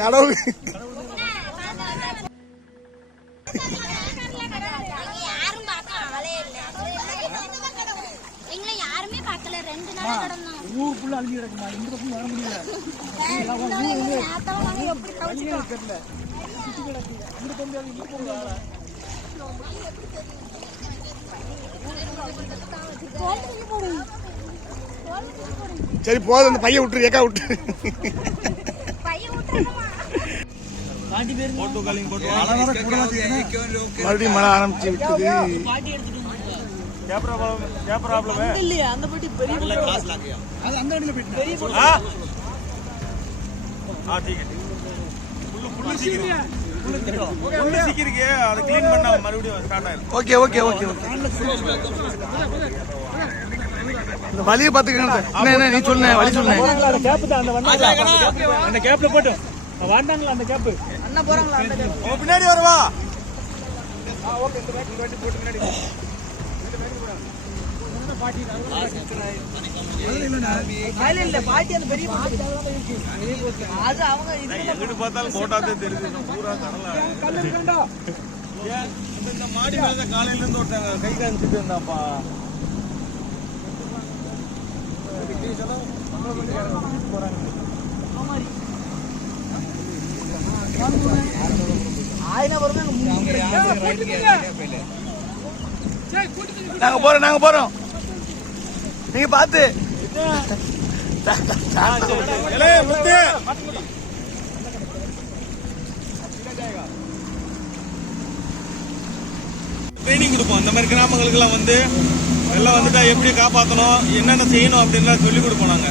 கடவுள். எங்களை யாரும் பார்க்க ஆளே இல்ல எங்களை யாருமே பார்க்கல ரெண்டு நாள் கடந்தோம் ஊர் ஃபுல்லா அழிஞ்சு கிடக்குமா இந்த பக்கம் வர முடியல தெரியல சுத்தி இந்த இந்த சரி போதும். அந்த பையன் விட்டுரு ஏக்கா விட்டுரு. பையன் பேரு மறுபடியும் மழை ஆரம்பிச்சு விட்டது இல்லையா அந்த பாட்டி பெரிய அது அந்த வண்டியில போயிட்டு பெரிய ஓகே ஓகே ஓகே ஓகே இந்த வழியை பார்த்துக்கணும் என்ன என்ன நீ சொன்ன அந்த வந்தாங்க அந்த கேப்ல போட்டு வந்தாங்களா அந்த கேப் அண்ணா போறாங்களா அந்த கேப் பின்னாடி வருவா. இல்ல இல்ல பாட்டி அந்த பெரிய அது அவங்க எங்கிட்டு பார்த்தாலும் போட்டாத்தே தெரியுது. பூரா கடலா. இந்த- இந்த மாடி மேல காலையில இருந்து ஒருத்தங்க கை காமிச்சிட்டு இருந்தாப்பா ஆயிரம் வருவாங்க நாங்க போறோம் நாங்க போறோம். நீங்க பார்த்து. ட்ரைனிங் கொடுப்போம். இந்த மாதிரி கிராமங்களுக்கெல்லாம் வந்து வெள்ளம் வந்துட்டா எப்படி காப்பாற்றணும் என்னென்ன செய்யணும் அப்படின்லாம் சொல்லி கொடுப்போம் நாங்க.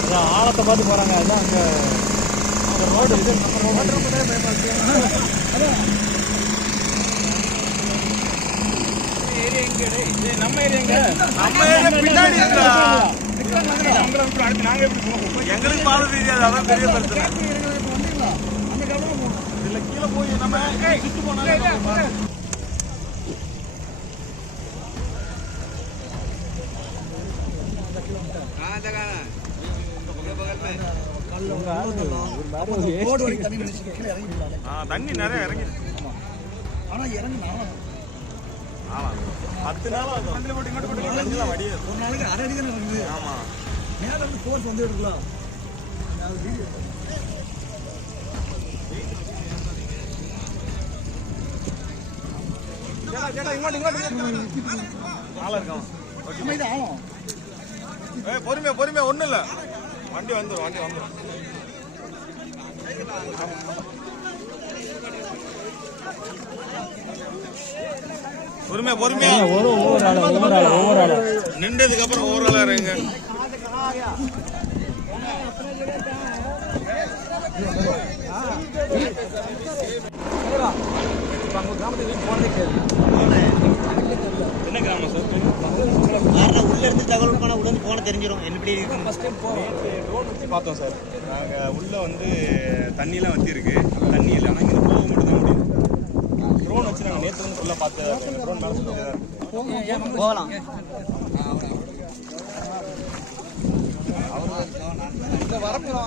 அதான் ஆழத்தை பார்த்து போறாங்க. அதான் அங்க அந்த ரோடு இது. நம்ம ரோடு நம்ம ஏரியா நம்ம ஏரியா பின்னாடி இருக்குடா எங்களுக்கு பாதை தெரியாது அதான் பெரிய பிரச்சனை. இதுல கீழே போய் நம்ம சுத்து போனா தண்ணி நிறைய இறங்கி ஆனா இறங்கி ஆமா. பத்து நாள் ஆகும். ஒரு நாளைக்கு அரை அடி தானே இருக்குது ஆமா. மேல வந்து எடுக்கலாம் அது வீடியோ ஆளா இருக்கான். நம்ம இது ஆகும் பொறுமையா பொறுமையா ஒண்ணும் இல்ல. வண்டி வந்துரும் வண்டி வந்துரும் பொறுமையா பொறுமையா. ஒவ்வொரு ஆளா ஒவ்வொரு ஆளா ஆளா. நின்றதுக்கு அப்புறம் ஒவ்வொரு ஆளா இருங்க என்ன கிராமம் சார் யாரா உள்ள இருந்து தகவல் உள்ள தெரிஞ்சிடும் எப்படி இருக்கு? ட்ரோன் வச்சு பார்த்தோம் சார். நாங்கள் உள்ளே வந்து தண்ணியெலாம் வச்சிருக்கு. தண்ணி இல்லை ஆனால் இங்கே போக மட்டும் தான் முடியும் ட்ரோன் வச்சு நாங்கள் நேற்று வந்து ஃபுல்லாக பார்த்து ட்ரோன் மேலே சொல்லிட்டு போகலாம். வரப்போம்